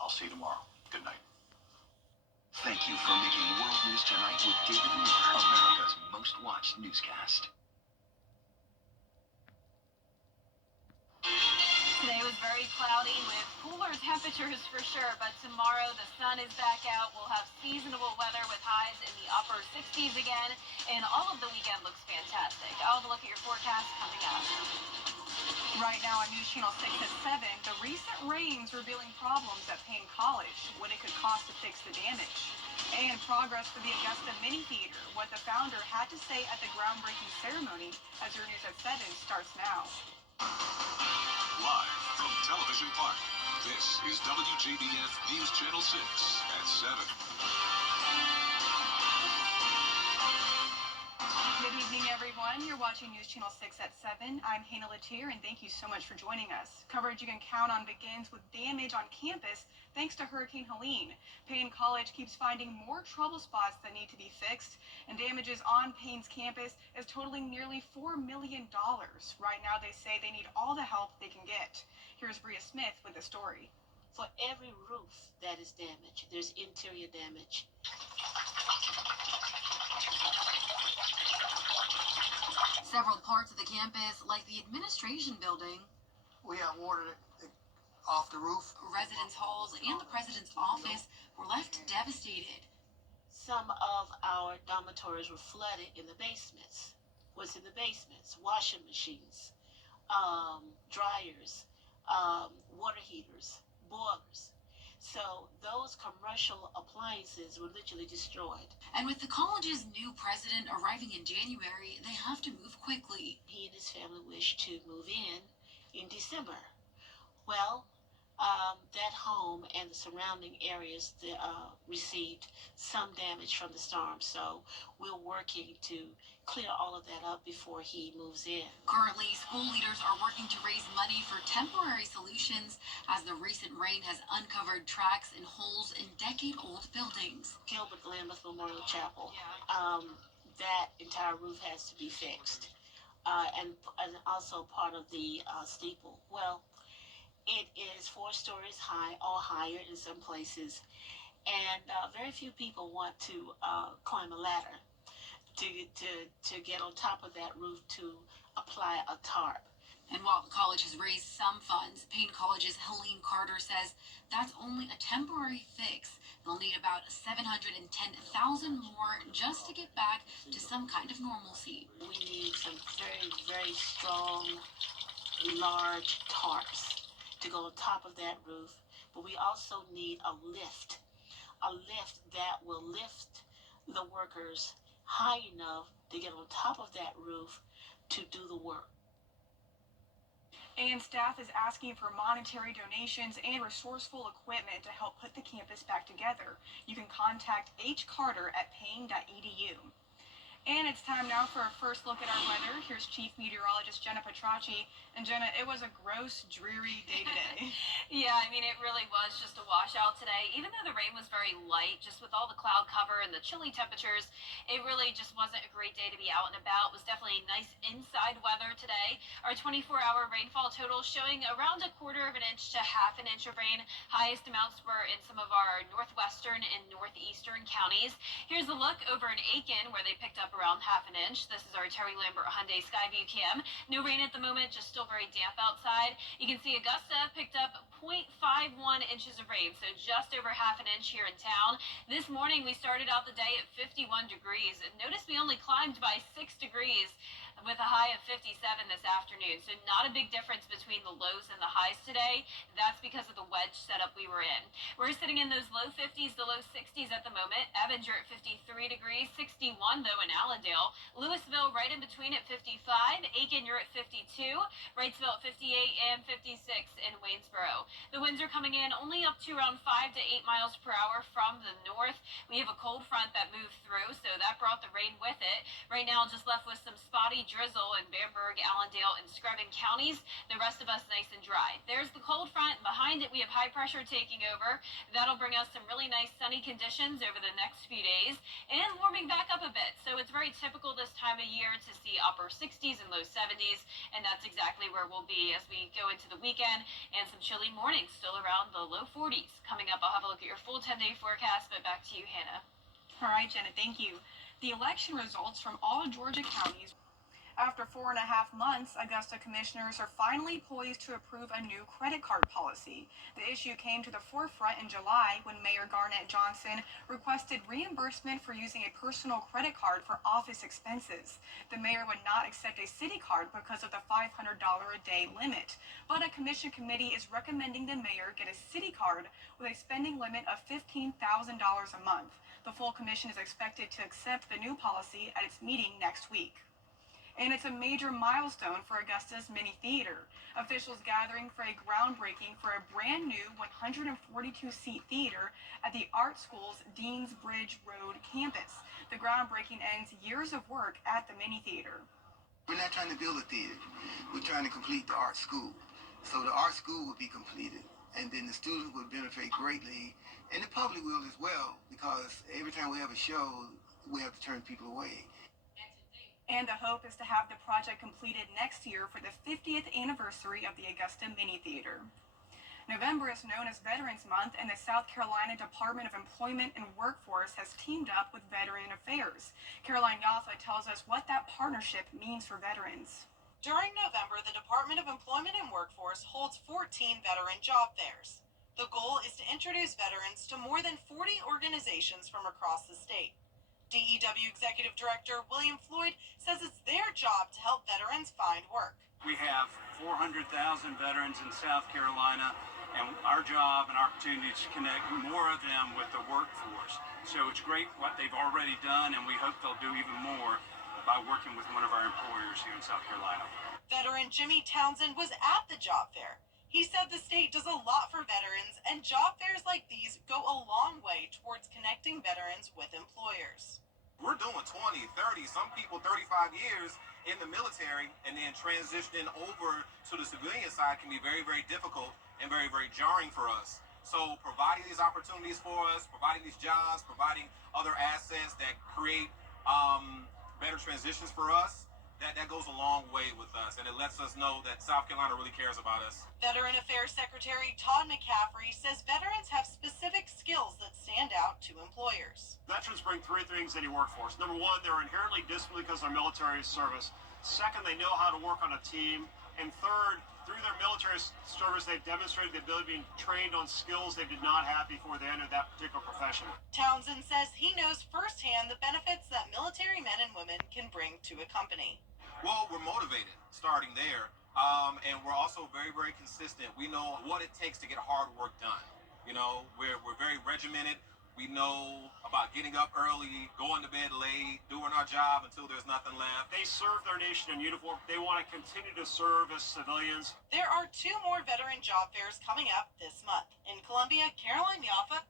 I'll see you tomorrow. Good night. Thank you for making World News Tonight with David Muir, America's most watched newscast. Today was very cloudy with cooler temperatures for sure, but tomorrow the sun is back out. We'll have seasonable weather with highs in the upper 60s again, and all of the weekend looks fantastic. I'll have a look at your forecast coming up. Right now on News Channel 6 at 7, the recent rains revealing problems at Payne College, what it could cost to fix the damage. And progress for the Augusta Mini Theater, what the founder had to say at the groundbreaking ceremony, as your News at 7 starts now. Live from Television Park, this is WJBF News Channel 6 at 7. Good evening, everyone. You're watching News Channel 6 at 7. I'm Hannah Latier, and thank you so much for joining us. Coverage you can count on begins with damage on campus thanks to Hurricane Helene. Payne College keeps finding more trouble spots that need to be fixed, and damages on Payne's campus is totaling nearly $4 million. Right now, they say they need all the help they can get. Here's Bria Smith with the story. For every roof that is damaged, there's interior damage. Several parts of the campus, like the administration building, we have water off the roof. residence halls, and the president's office were left devastated. Some of our dormitories were flooded in the basements. What's in the basements? Washing machines, dryers, water heaters, boilers. So those commercial appliances were literally destroyed. And with the college's new president arriving in January, they have to move quickly. He and his family wish to move in December. Well, that home and the surrounding areas received some damage from the storm, so we're working to clear all of that up before he moves in. Currently, school leaders are working to raise money for temporary solutions as the recent rain has uncovered cracks and holes in decade-old buildings. Gilbert Lambeth Memorial Chapel, that entire roof has to be fixed, and also part of the steeple. Well, it is 4 stories high, or higher in some places, and very few people want to climb a ladder to get on top of that roof to apply a tarp. And while the college has raised some funds, Payne College's Helene Carter says that's only a temporary fix. They'll need about $710,000 more just to get back to some kind of normalcy. We need some very, very strong, large tarps to go on top of that roof, but we also need a lift that will lift the workers high enough to get on top of that roof to do the work. And staff is asking for monetary donations and resourceful equipment to help put the campus back together. You can contact hcarter at payne.edu. And it's time now for our first look at our weather. Here's Chief Meteorologist Jenna Petracci. And Jenna, it was a gross, dreary day today. Yeah, I mean, it really was just a washout today. Even though the rain was very light, just with all the cloud cover and the chilly temperatures, it really just wasn't a great day to be out and about. It was definitely nice inside weather today. Our 24-hour rainfall total showing around 1/4 inch to 1/2 inch of rain. Highest amounts were in some of our northwestern and northeastern counties. Here's a look over in Aiken, where they picked up around 1/2 inch. This is our Terry Lambert Hyundai Skyview cam. No rain at the moment, just still very damp outside. You can see Augusta picked up 0.51 inches of rain, so just over 1/2 inch here in town. This morning we started out the day at 51 degrees, and notice we only climbed by 6 degrees with a high of 57 this afternoon. So not a big difference between the lows and the highs today. That's because of the wedge setup we were in. We're sitting in those low 50s to low 60s at the moment. Evans, you're at 53 degrees, 61 though in Allendale. Louisville right in between at 55. Aiken, you're at 52. Wrightsville at 58 and 56 in Waynesboro. The winds are coming in only up to around 5 to 8 miles per hour from the north. We have a cold front that moved through, so that brought the rain with it. Right now, just left with some spotty drizzle in Bamberg, Allendale, and Screven counties. The rest of us nice and dry. There's the cold front. Behind it, we have high pressure taking over. That'll bring us some really nice sunny conditions over the next few days and warming back up a bit. So it's very typical this time of year to see upper 60s and low 70s, and that's exactly where we'll be as we go into the weekend, and some chilly mornings still around the low 40s. Coming up, I'll have a look at your full 10-day forecast, but back to you, Hannah. All right, Jenna, thank you. The election results from all Georgia counties. After 4.5 months, Augusta commissioners are finally poised to approve a new credit card policy. The issue came to the forefront in July when Mayor Garnett Johnson requested reimbursement for using a personal credit card for office expenses. The mayor would not accept a city card because of the $500 a day limit, but a commission committee is recommending the mayor get a city card with a spending limit of $15,000 a month. The full commission is expected to accept the new policy at its meeting next week. And it's a major milestone for Augusta's mini theater. Officials gathering for a groundbreaking for a brand new 142-seat theater at the art school's Deans Bridge Road campus. The groundbreaking ends years of work at the mini theater. We're not trying to build a theater. We're trying to complete the art school. So the art school will be completed, and then the students will benefit greatly, and the public will as well, because every time we have a show, we have to turn people away. And the hope is to have the project completed next year for the 50th anniversary of the Augusta Mini Theater. November is known as Veterans Month, and the South Carolina Department of Employment and Workforce has teamed up with Veteran Affairs. Caroline Yaffa tells us what that partnership means for veterans. During November, the Department of Employment and Workforce holds 14 veteran job fairs. The goal is to introduce veterans to more than 40 organizations from across the state. DEW Executive Director William Floyd says it's their job to help veterans find work. We have 400,000 veterans in South Carolina, and our job and opportunity is to connect more of them with the workforce. So it's great what they've already done, and we hope they'll do even more by working with one of our employers here in South Carolina. Veteran Jimmy Townsend was at the job fair. He said the state does a lot for veterans, and job fairs like these go a long way towards connecting veterans with employers. We're doing 20, 30, some people 35 years in the military, and then transitioning over to the civilian side can be very, very difficult and very, very jarring for us. So providing these opportunities for us, providing these jobs, providing other assets that create better transitions for us, that goes a long way with us, and it lets us know that South Carolina really cares about us. Veteran Affairs Secretary Todd McCaffrey says veterans have specific skills that stand out to employers. Veterans bring three things to any workforce. Number one, they're inherently disciplined because of their military service. Second, they know how to work on a team. And third, through their military service, they've demonstrated the ability to be trained on skills they did not have before they entered that particular profession. Townsend says he knows firsthand the benefits that military men and women can bring to a company. Well, we're motivated starting there, and we're also very, very consistent. We know what it takes to get hard work done. You know, we're very regimented. We know about getting up early, going to bed late, doing our job until there's nothing left. They serve their nation in uniform. They want to continue to serve as civilians. There are 2 more veteran job fairs coming up this month. In Columbia, Caroline Yaffa.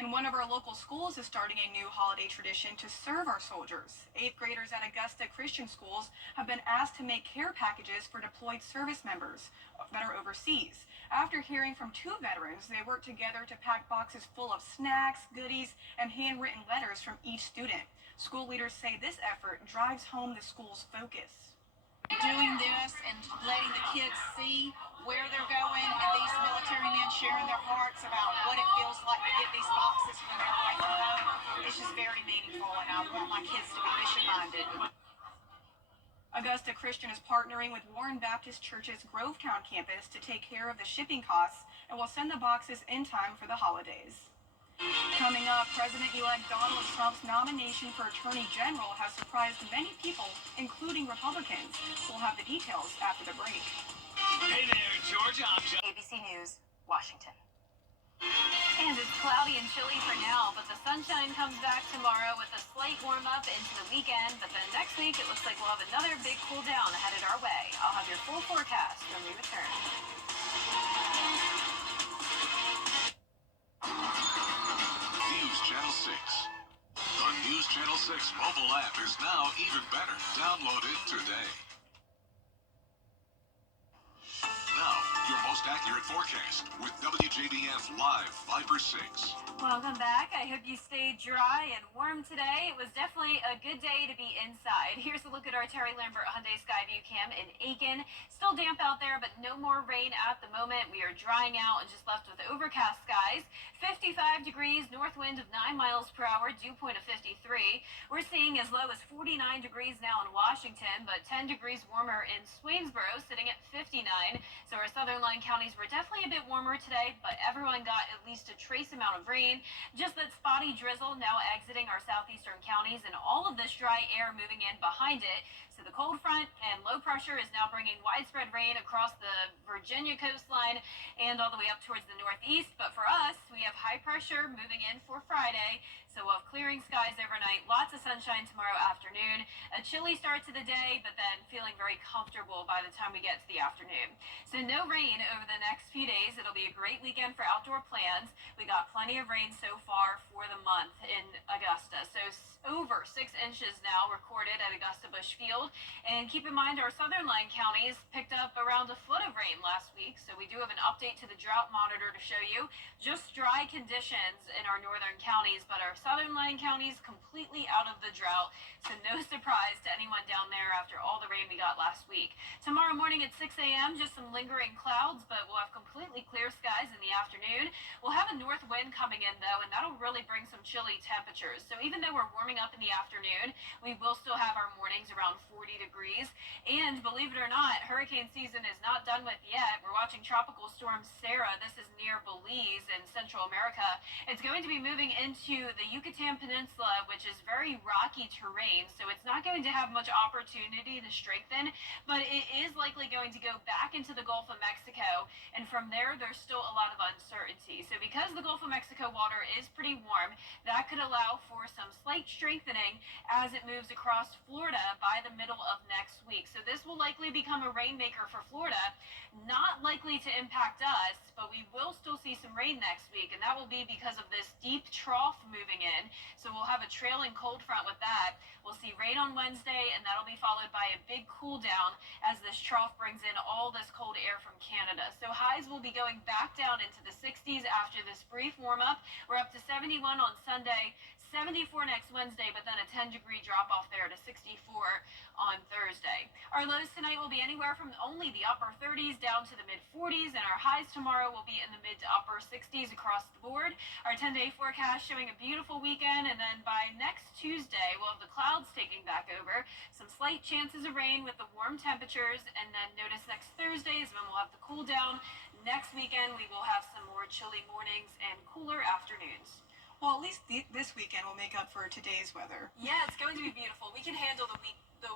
And one of our local schools is starting a new holiday tradition to serve our soldiers. 8th graders at Augusta Christian schools have been asked to make care packages for deployed service members that are overseas. After hearing from 2 veterans, they worked together to pack boxes full of snacks, goodies, and handwritten letters from each student. School leaders say this effort drives home the school's focus. Doing this and letting the kids see where they're going, and these military men sharing their hearts about what it feels like to get these boxes when they're away from home, it's just very meaningful, and I want my kids to be mission-minded. Augusta Christian is partnering with Warren Baptist Church's Grovetown campus to take care of the shipping costs and will send the boxes in time for the holidays. Coming up, President-elect Donald Trump's nomination for Attorney General has surprised many people, including Republicans. We'll have the details after the break. Hey there, Georgia. I'm John. ABC News, Washington. And it's cloudy and chilly for now, but the sunshine comes back tomorrow with a slight warm-up into the weekend. But then next week, it looks like we'll have another big cool down headed our way. I'll have your full forecast when we return. News Channel 6. On News Channel 6 6 mobile app is now even better. Download it today. Now, your most accurate forecast with WJBF Live Viper 6. Welcome back. I hope you stayed dry and warm today. It was definitely a good day to be inside. Here's a look at our Terry Lambert Hyundai Skyview Cam in Aiken. Still damp out there, but no more rain at the moment. We are drying out and just left with overcast skies. 55 degrees, north wind of 9 miles per hour, dew point of 53. We're seeing as low as 49 degrees now in Washington, but 10 degrees warmer in Swainsboro, sitting at 59. So our southern line counties were definitely a bit warmer today, but everyone got at least a trace amount of rain. Just that spotty drizzle now exiting our southeastern counties, and all of this dry air moving in behind it. So the cold front and low pressure is now bringing widespread rain across the Virginia coastline and all the way up towards the northeast. But for us, we have high pressure moving in for Friday. So we'll have clearing skies overnight, lots of sunshine tomorrow afternoon. A chilly start to the day, but then feeling very comfortable by the time we get to the afternoon. So no rain over the next few days. It'll be a great weekend for outdoor plans. We got plenty of rain so far for the month in Augusta. So over 6 inches now recorded at Augusta Busch Field. And keep in mind, our southern line counties picked up around a foot of rain last week. So we do have an update to the drought monitor to show you. Just dry conditions in our northern counties, but our southern line counties completely out of the drought. So no surprise to anyone down there after all the rain we got last week. Tomorrow morning at 6 a.m., just some lingering clouds, but we'll have completely clear skies in the afternoon. We'll have a north wind coming in, though, and that'll really bring some chilly temperatures. So even though we're warming up in the afternoon, we will still have our mornings around 40 degrees. And believe it or not, hurricane season is not done with yet. We're watching Tropical Storm Sarah. This is near Belize in Central America. It's going to be moving into the Yucatan Peninsula, which is very rocky terrain, so it's not going to have much opportunity to strengthen, but it is likely going to go back into the Gulf of Mexico, and from there, there's still a lot of uncertainty. So because the Gulf of Mexico water is pretty warm, that could allow for some slight strengthening as it moves across Florida by the middle of next week. So this will likely become a rainmaker for Florida, not likely to impact us, but we will still see some rain next week, and that will be because of this deep trough moving in. So we'll have a trailing cold front with that. We'll see rain on Wednesday, and that'll be followed by a big cool down as this trough brings in all this cold air from Canada. So highs will be going back down into the 60s after this brief warm up. We're up to 71 on Sunday, 74 next Wednesday, but then a 10-degree drop off there to 64 on Thursday. Our lows tonight will be anywhere from only the upper 30s down to the mid 40s, and our highs tomorrow will be in the mid to upper 60s across the board. Our 10-day forecast showing a beautiful weekend, and then by next Tuesday, we'll have the clouds taking back over, some slight chances of rain with the warm temperatures, and then notice next Thursday is when we'll have the cool down. Next weekend, we will have some more chilly mornings and cooler afternoons. Well, at least this weekend will make up for today's weather. Yeah, it's going to be beautiful. We can handle the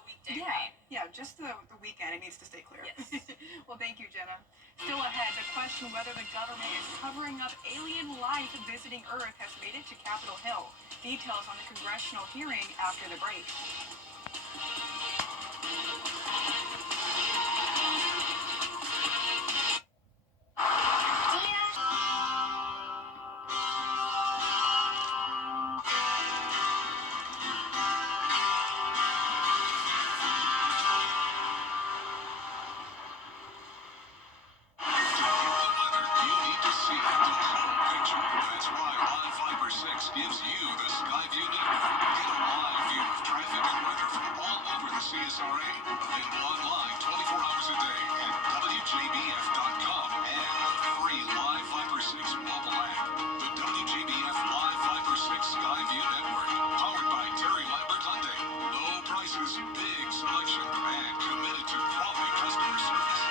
weekday rain. Yeah, just the weekend. It needs to stay clear. Yes. Well, thank you, Jenna. Still ahead, the question whether the government is covering up alien life visiting Earth has made it to Capitol Hill. Details on the congressional hearing after the break. Gives you the sky view you need. Get a live view of traffic and weather from all over the CSRA. Available online 24 hours a day at WJBF.com and the free Live Viper 6 mobile app. The WJBF Live Viper 6 Sky View Network, powered by Terry Lambert Hyundai. Low prices, big selection, and committed to quality customer service.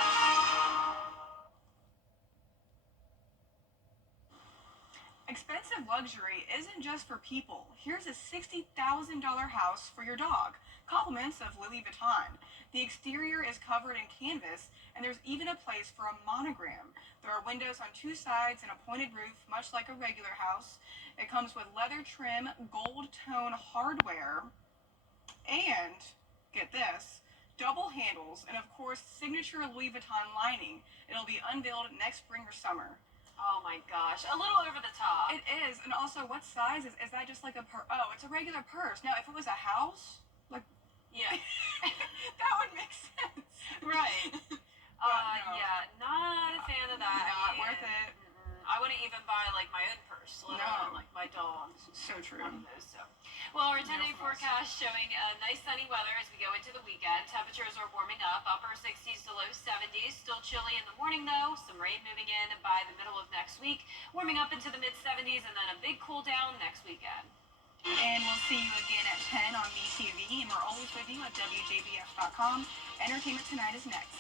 Expensive luxury isn't just for people. Here's a $60,000 house for your dog. Compliments of Louis Vuitton. The exterior is covered in canvas, and there's even a place for a monogram. There are windows on 2 sides and a pointed roof, much like a regular house. It comes with leather trim, gold tone hardware, and, get this, double handles, and of course, signature Louis Vuitton lining. It'll be unveiled next spring or summer. Oh my gosh, a little over the top. It is, and also, what size is that? Just like a purse? Oh, it's a regular purse. Now, if it was a house, like Yeah. that would make sense. Right. No. Yeah, not a fan of that. Not worth it. I wouldn't even buy like my own purse, let alone like my dog's. So true. One of those, so. Well, our 10-day No from us. forecast showing nice sunny weather as we go into the weekend. Temperatures are warming up, upper 60s to low 70s. Still chilly in the morning though. Some rain moving in by the middle of next week. Warming up into the mid 70s and then a big cool down next weekend. And we'll see you again at 10 on MeTV, and we're always with you at WJBF.com. Entertainment Tonight is next.